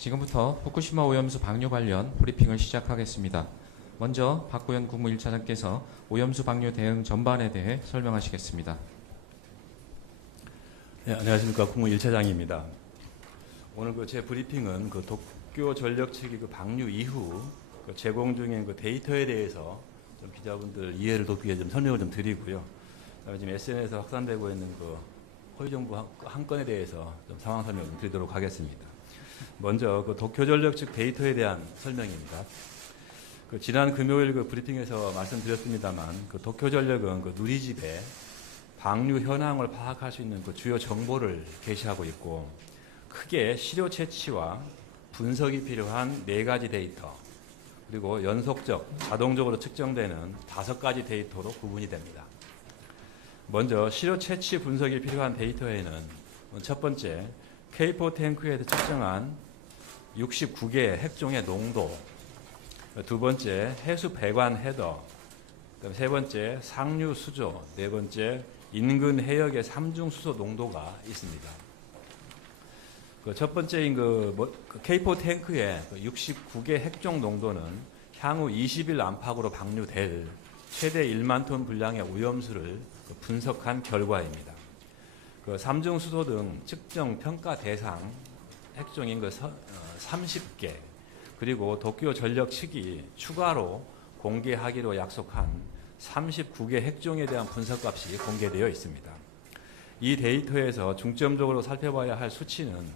지금부터 후쿠시마 오염수 방류 관련 브리핑을 시작하겠습니다. 먼저 박구현 국무 1차장께서 오염수 방류 대응 전반에 대해 설명하시겠습니다. 네, 안녕하십니까. 국무 1차장입니다. 오늘 제 브리핑은 도쿄 전력 측이 방류 이후 제공 중인 데이터에 대해서 좀 기자분들 이해를 돕기 위해 좀 설명을 좀 드리고요. 그다음에 지금 SNS에서 확산되고 있는 허위 정보 한 건에 대해서 좀 상황 설명 을 드리도록 하겠습니다. 먼저 도쿄 전력 측 데이터에 대한 설명입니다. 지난 금요일 브리핑에서 말씀드렸습니다만 도쿄 전력은 누리집에 방류 현황을 파악할 수 있는 주요 정보를 게시하고 있고, 크게 시료 채취와 분석이 필요한 4가지 데이터, 그리고 연속적, 자동적으로 측정되는 5가지 데이터로 구분이 됩니다. 먼저 시료 채취 분석이 필요한 데이터에는 첫 번째, K4 탱크에서 측정한 69개 핵종의 농도, 두 번째, 해수 배관 헤더, 세 번째, 상류 수조, 네 번째, 인근 해역의 삼중 수소 농도가 있습니다. 첫 번째인 K4 탱크의 69개 핵종 농도는 향후 20일 안팎으로 방류될 최대 1만 톤 분량의 오염수를 분석한 결과입니다. 삼중 수소 등 측정 평가 대상 핵종인 30개, 그리고 도쿄 전력 측이 추가로 공개하기로 약속한 39개 핵종에 대한 분석값이 공개되어 있습니다. 이 데이터에서 중점적으로 살펴봐야 할 수치는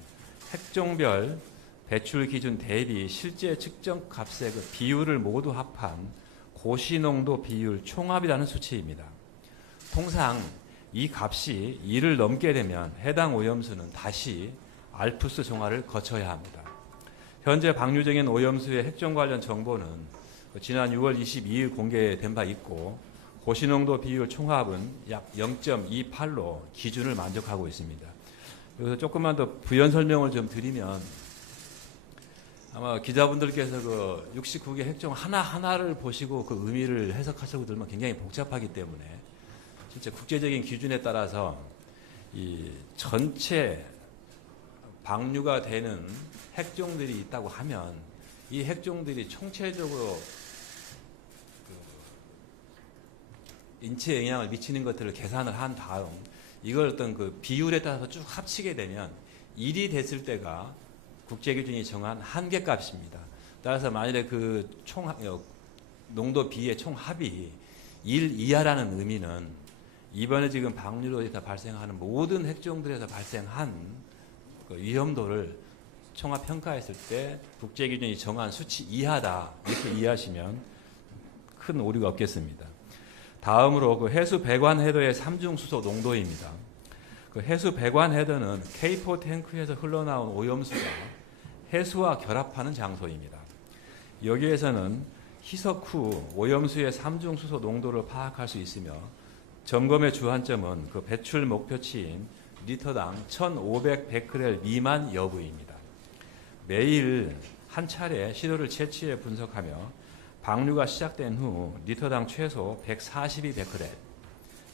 핵종별 배출 기준 대비 실제 측정 값의 비율을 모두 합한 고시농도 비율 총합이라는 수치입니다. 통상 이 값이 2를 넘게 되면 해당 오염수는 다시 알프스 정화를 거쳐야 합니다. 현재 방류 중인 오염수의 핵종 관련 정보는 지난 6월 22일 공개된 바 있고, 고시농도 비율 총합은 약 0.28로 기준을 만족하고 있습니다. 여기서 조금만 더 부연 설명을 좀 드리면, 아마 기자분들께서 69개 핵종 하나하나를 보시고 의미를 해석하시고 들면 굉장히 복잡하기 때문에 진짜 국제적인 기준에 따라서 이 전체 방류가 되는 핵종들이 있다고 하면 이 핵종들이 총체적으로 인체에 영향을 미치는 것들을 계산을 한 다음 이걸 어떤 비율에 따라서 쭉 합치게 되면 1이 됐을 때가 국제기준이 정한 한계값입니다. 따라서 만일에 농도 B의 총합이 1 이하라는 의미는 이번에 지금 방류로 해서 발생하는 모든 핵종들에서 발생한 위험도를 총합 평가했을 때 국제기준이 정한 수치 이하다, 이렇게 이해하시면 큰 오류가 없겠습니다. 다음으로 해수 배관 헤더의 삼중 수소 농도입니다. 해수 배관 헤더는 K4 탱크에서 흘러나온 오염수가 해수와 결합하는 장소입니다. 여기에서는 희석 후 오염수의 삼중 수소 농도를 파악할 수 있으며, 점검의 주안점은 배출 목표치인 리터당 1,500 베크렐 미만 여부입니다. 매일 한 차례 시료를 채취해 분석하며 방류가 시작된 후 리터당 최소 142 베크렐,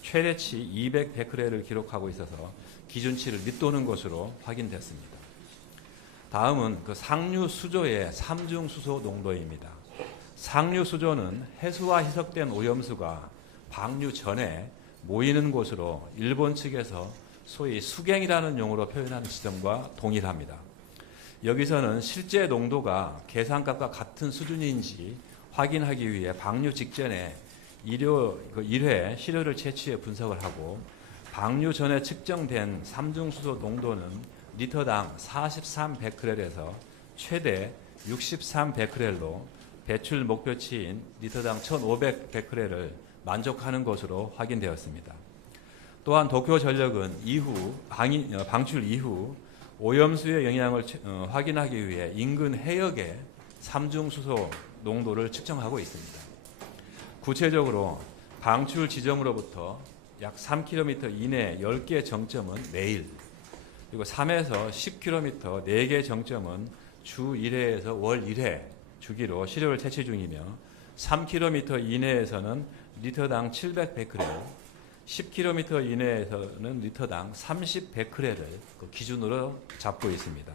최대치 200 베크렐을 기록하고 있어서 기준치를 밑도는 것으로 확인됐습니다. 다음은 상류 수조의 삼중 수소 농도입니다. 상류 수조는 해수와 희석된 오염수가 방류 전에 모이는 곳으로 일본 측에서 소위 수갱이라는 용어로 표현하는 지점과 동일합니다. 여기서는 실제 농도가 계산값과 같은 수준인지 확인하기 위해 방류 직전에 1회 시료를 채취해 분석을 하고, 방류 전에 측정된 삼중수소 농도는 리터당 43 베크렐에서 최대 63 베크렐로 배출 목표치인 리터당 1,500 베크렐을 만족하는 것으로 확인되었습니다. 또한 도쿄 전력은 방출 이후 오염수의 영향을 확인하기 위해 인근 해역의 삼중수소 농도를 측정하고 있습니다. 구체적으로 방출 지점으로부터 약 3km 이내 10개 정점은 매일, 그리고 3에서 10km 4개 정점은 주 1회에서 월 1회 주기로 시료를 채취 중이며, 3km 이내에서는 리터당 700 베크렐, 10km 이내에서는 리터당 30 베크렐을 기준으로 잡고 있습니다.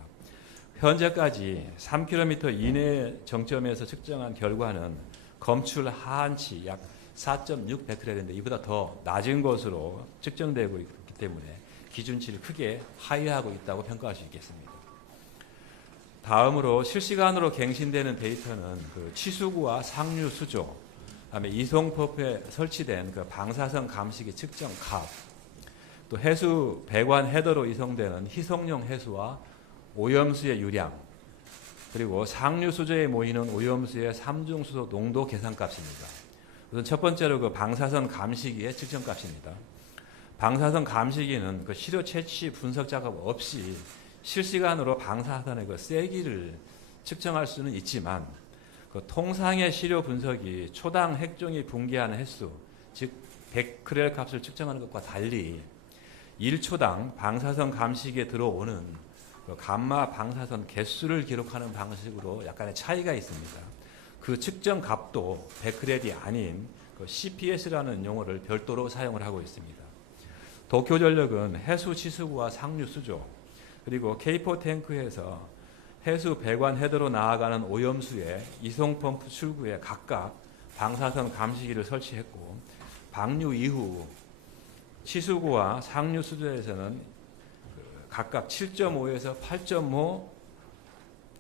현재까지 3km 이내 정점에서 측정한 결과는 검출 하한치 약 4.6 베크렐인데 이보다 더 낮은 것으로 측정되고 있기 때문에 기준치를 크게 하회하고 있다고 평가할 수 있겠습니다. 다음으로 실시간으로 갱신되는 데이터는 그 치수구와 상류 수조, 그다음에 이송펌프에 설치된 그 방사선 감시기 측정 값, 또 해수 배관 헤더로 이송되는 희석용 해수와 오염수의 유량, 그리고 상류 수조에 모이는 오염수의 삼중수소 농도 계산값입니다. 우선 첫 번째로 그 방사선 감시기의 측정값입니다. 방사선 감시기는 그 시료 채취 분석 작업 없이 실시간으로 방사선의 그 세기를 측정할 수는 있지만 그 통상의 시료 분석이 초당 핵종이 붕괴하는 횟수, 즉 베크렐 값을 측정하는 것과 달리 1초당 방사선 감시기에 들어오는 그 감마 방사선 개수를 기록하는 방식으로 약간의 차이가 있습니다. 그 측정 값도 베크렐이 아닌 그 CPS라는 용어를 별도로 사용을 하고 있습니다. 도쿄전력은 해수 치수구와 상류 수조, 그리고 K4 탱크에서 해수 배관 헤더로 나아가는 오염수의 이송 펌프 출구에 각각 방사선 감시기를 설치했고, 방류 이후 치수구와 상류 수조에서는 각각 7.5에서 8.5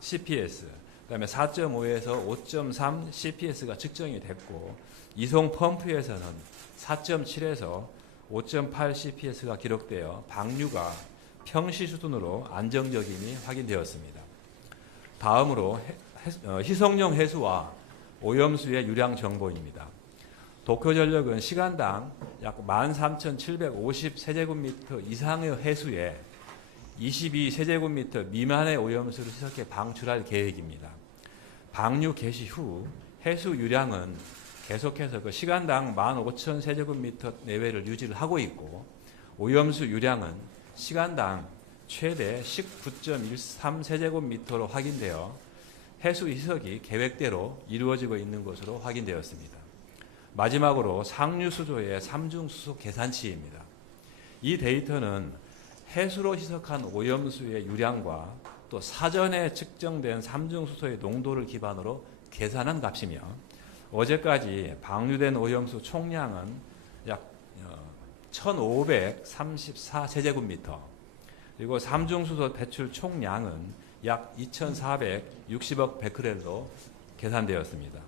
CPS, 그다음에 4.5에서 5.3 CPS가 측정이 됐고, 이송 펌프에서는 4.7에서 5.8 CPS가 기록되어 방류가 평시 수준으로 안정적임이 확인되었습니다. 다음으로 희석용 해수와 오염수의 유량 정보입니다. 도쿄전력은 시간당 약 13,750세제곱미터 이상의 해수에 22세제곱미터 미만의 오염수를 희석해 방출할 계획입니다. 방류 개시 후 해수 유량은 계속해서 그 시간당 15,000세제곱미터 내외를 유지를 하고 있고, 오염수 유량은 시간당 최대 19.13세제곱미터로 확인되어 해수 희석이 계획대로 이루어지고 있는 것으로 확인되었습니다. 마지막으로 상류 수조의 삼중수소 계산치입니다. 이 데이터는 해수로 희석한 오염수의 유량과 또 사전에 측정된 삼중수소의 농도를 기반으로 계산한 값이며, 어제까지 방류된 오염수 총량은 약 1,534세제곱미터, 그리고 삼중수소 배출 총량은 약 2,460억 베크렐로 계산되었습니다.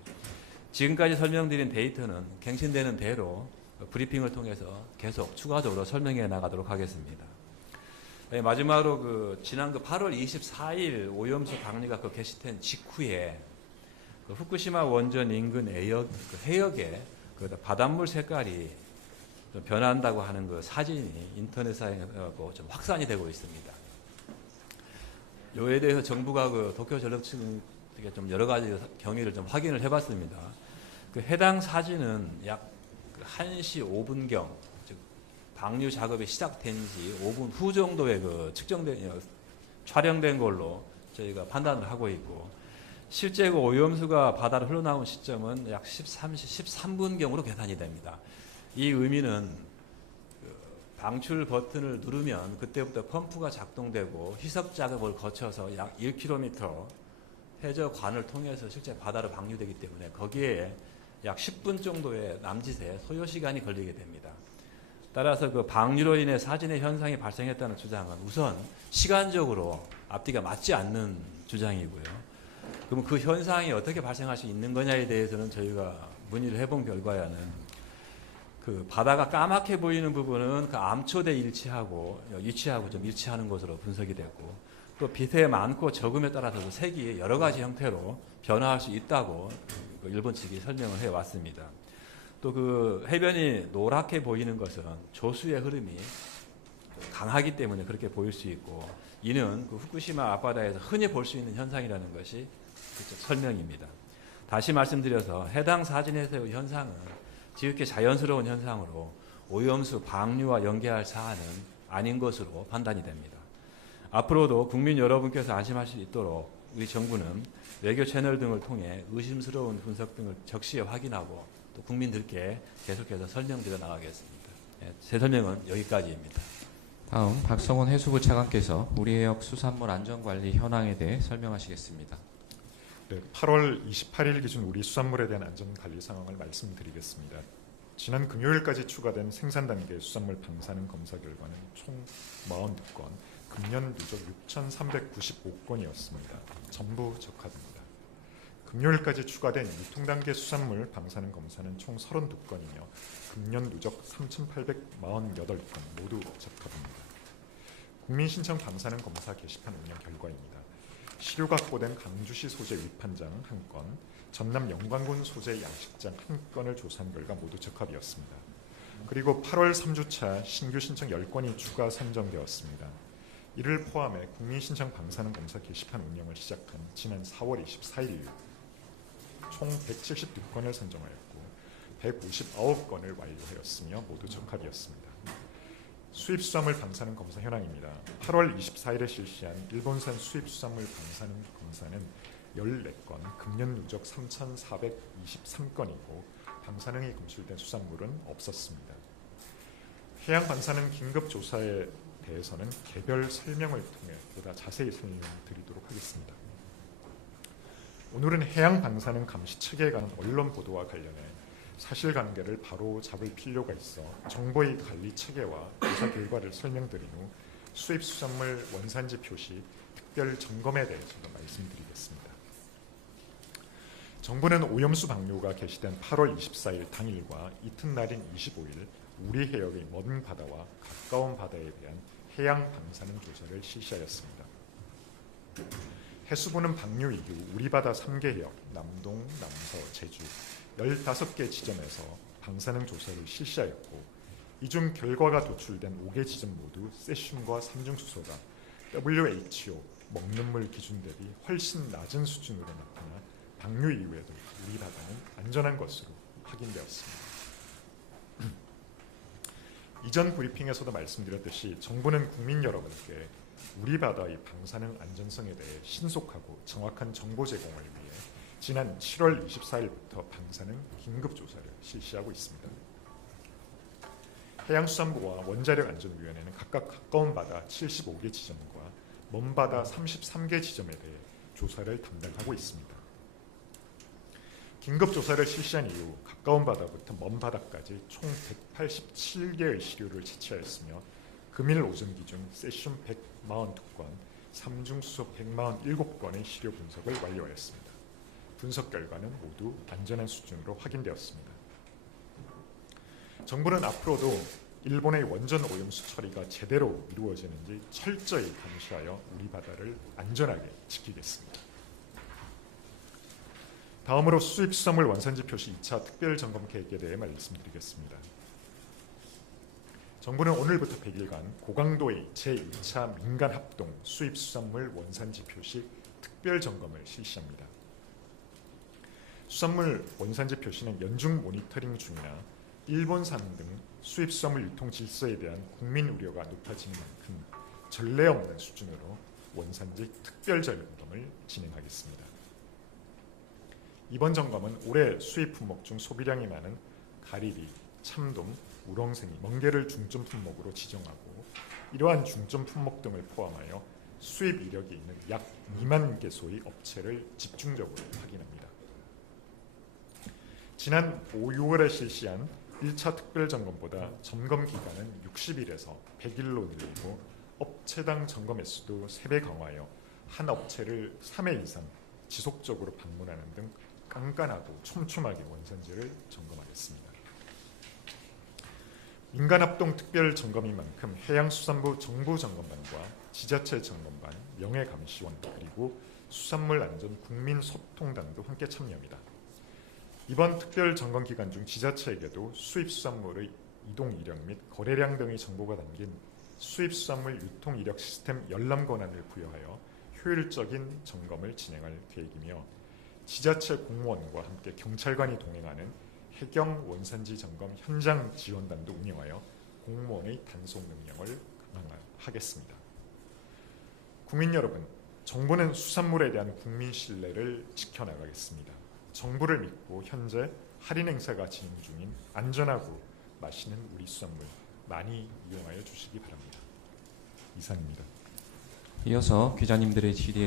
지금까지 설명드린 데이터는 갱신되는 대로 브리핑을 통해서 계속 추가적으로 설명해 나가도록 하겠습니다. 네, 마지막으로 지난 8월 24일 오염수 방류가 개시된 직후에 후쿠시마 원전 인근 해역에 바닷물 색깔이 좀 변한다고 하는 사진이 인터넷상에 좀 확산이 되고 있습니다. 이에 대해서 정부가 도쿄전력 측에 좀 여러 가지 경위를 좀 확인을 해봤습니다. 해당 사진은 약 1시 5분경, 즉 방류 작업이 시작된 지 5분 후 정도에 촬영된 걸로 저희가 판단을 하고 있고, 실제 오염수가 바다로 흘러나온 시점은 약 13시 13분경으로 계산이 됩니다. 이 의미는 방출 버튼을 누르면 그때부터 펌프가 작동되고 희석 작업을 거쳐서 약 1km 해저관을 통해서 실제 바다로 방류되기 때문에 거기에 약 10분 정도의 남짓의 소요 시간이 걸리게 됩니다. 따라서 방류로 인해 사진의 현상이 발생했다는 주장은 우선 시간적으로 앞뒤가 맞지 않는 주장이고요. 그럼 그 현상이 어떻게 발생할 수 있는 거냐에 대해서는 저희가 문의를 해본 결과에는 바다가 까맣게 보이는 부분은 암초대 위치하고 좀 일치하는 것으로 분석이 됐고, 또 빛의 많고 적음에 따라서 색이 여러 가지 형태로 변화할 수 있다고 일본 측이 설명을 해왔습니다. 또 해변이 노랗게 보이는 것은 조수의 흐름이 강하기 때문에 그렇게 보일 수 있고, 이는 후쿠시마 앞바다에서 흔히 볼 수 있는 현상이라는 것이 설명입니다. 다시 말씀드려서 해당 사진에서의 현상은 지극히 자연스러운 현상으로 오염수 방류와 연계할 사안은 아닌 것으로 판단이 됩니다. 앞으로도 국민 여러분께서 안심할 수 있도록 우리 정부는 외교 채널 등을 통해 의심스러운 분석 등을 적시에 확인하고 또 국민들께 계속해서 설명드려 나가겠습니다. 제 설명은 여기까지입니다. 다음 박성원 해수부 차관께서 우리해역 수산물 안전관리 현황에 대해 설명하시겠습니다. 네, 8월 28일 기준 우리 수산물에 대한 안전관리 상황을 말씀드리겠습니다. 지난 금요일까지 추가된 생산 단계 수산물 방사능 검사 결과는 총 42건, 금년 누적 6,395건이었습니다. 전부 적합입니다. 금요일까지 추가된 유통 단계 수산물 방사능 검사는 총 32건이며 금년 누적 3,848건 모두 적합입니다. 국민신청 방사능 검사 게시판 운영 결과입니다. 시료가 확보된 강주시 소재 위판장 1건, 전남 영광군 소재 양식장 1건을 조사한 결과 모두 적합이었습니다. 그리고 8월 3주차 신규 신청 10건이 추가 선정되었습니다. 이를 포함해 국민신청 방사능 검사 게시판 운영을 시작한 지난 4월 24일 총 176건을 선정하였고 159건을 완료하였으며 모두 적합이었습니다. 수입수산물 방사능 검사 현황입니다. 8월 24일에 실시한 일본산 수입수산물 방사능 검사는 14건, 금년 누적 3,423건이고 방사능이 검출된 수산물은 없었습니다. 해양 방사능 긴급 조사에 대해서는 개별 설명을 통해 보다 자세히 설명드리도록 하겠습니다. 오늘은 해양 방사능 감시 체계에 관한 언론 보도와 관련해 사실관계를 바로 잡을 필요가 있어 정보의 관리 체계와 조사 결과를 설명드린 후 수입수산물 원산지 표시 특별 점검에 대해서도 말씀드리겠습니다. 정부는 오염수 방류가 개시된 8월 24일 당일과 이튿날인 25일 우리 해역의 먼 바다와 가까운 바다에 대한 해양 방사능 조사를 실시하였습니다. 해수부는 방류 이후 우리 바다 3개 해역, 남동, 남서, 제주 15개 지점에서 방사능 조사를 실시하였고 이 중 결과가 도출된 5개 지점 모두 세슘과 삼중수소가 WHO 먹는 물 기준 대비 훨씬 낮은 수준으로 나타나 방류 이후에도 우리 바다는 안전한 것으로 확인되었습니다. 이전 브리핑에서도 말씀드렸듯이 정부는 국민 여러분께 우리 바다의 방사능 안전성에 대해 신속하고 정확한 정보 제공을 위해 지난 7월 24일부터 방사능 긴급조사를 실시하고 있습니다. 해양수산부와 원자력안전위원회는 각각 가까운 바다 75개 지점과 먼 바다 33개 지점에 대해 조사를 담당하고 있습니다. 긴급조사를 실시한 이후 가까운 바다부터 먼 바다까지 총 187개의 시료를 채취하였으며 금일 오전 기준 세슘 142건, 삼중수소 147건의 시료 분석을 완료하였습니다. 분석 결과는 모두 안전한 수준으로 확인되었습니다. 정부는 앞으로도 일본의 원전 오염수 처리가 제대로 이루어지는지 철저히 감시하여 우리 바다를 안전하게 지키겠습니다. 다음으로 수입수산물 원산지 표시 2차 특별점검 계획에 대해 말씀드리겠습니다. 정부는 오늘부터 100일간 고강도의 제2차 민간합동 수입수산물 원산지 표시 특별점검을 실시합니다. 수산물 원산지 표시는 연중 모니터링 중이나 일본산 등 수입수산물 유통 질서에 대한 국민 우려가 높아지는 만큼 전례 없는 수준으로 원산지 특별점검을 진행하겠습니다. 이번 점검은 올해 수입 품목 중 소비량이 많은 가리비, 참돔, 우렁생이, 멍게를 중점 품목으로 지정하고 이러한 중점 품목 등을 포함하여 수입 이력이 있는 약 2만 개소의 업체를 집중적으로 확인합니다. 지난 5, 6월에 실시한 1차 특별점검보다 점검 기간은 60일에서 100일로 늘리고 업체당 점검 횟수도 3배 강화하여 한 업체를 3회 이상 지속적으로 방문하는 등 깐깐하고 촘촘하게 원산지를 점검하겠습니다. 민간합동 특별점검인 만큼 해양수산부 정부점검반과 지자체 점검반, 명예감시원 그리고 수산물안전 국민소통단도 함께 참여합니다. 이번 특별점검 기간 중 지자체에게도 수입수산물의 이동 이력 및 거래량 등의 정보가 담긴 수입수산물 유통 이력 시스템 열람 권한을 부여하여 효율적인 점검을 진행할 계획이며 지자체 공무원과 함께 경찰관이 동행하는 해경 원산지 점검 현장 지원단도 운영하여 공무원의 단속 능력을 강화하겠습니다. 국민 여러분, 정부는 수산물에 대한 국민 신뢰를 지켜나가겠습니다. 정부를 믿고 현재 할인 행사가 진행 중인 안전하고 맛있는 우리 수산물 많이 이용하여 주시기 바랍니다. 이상입니다. 이어서 기자님들의 질의에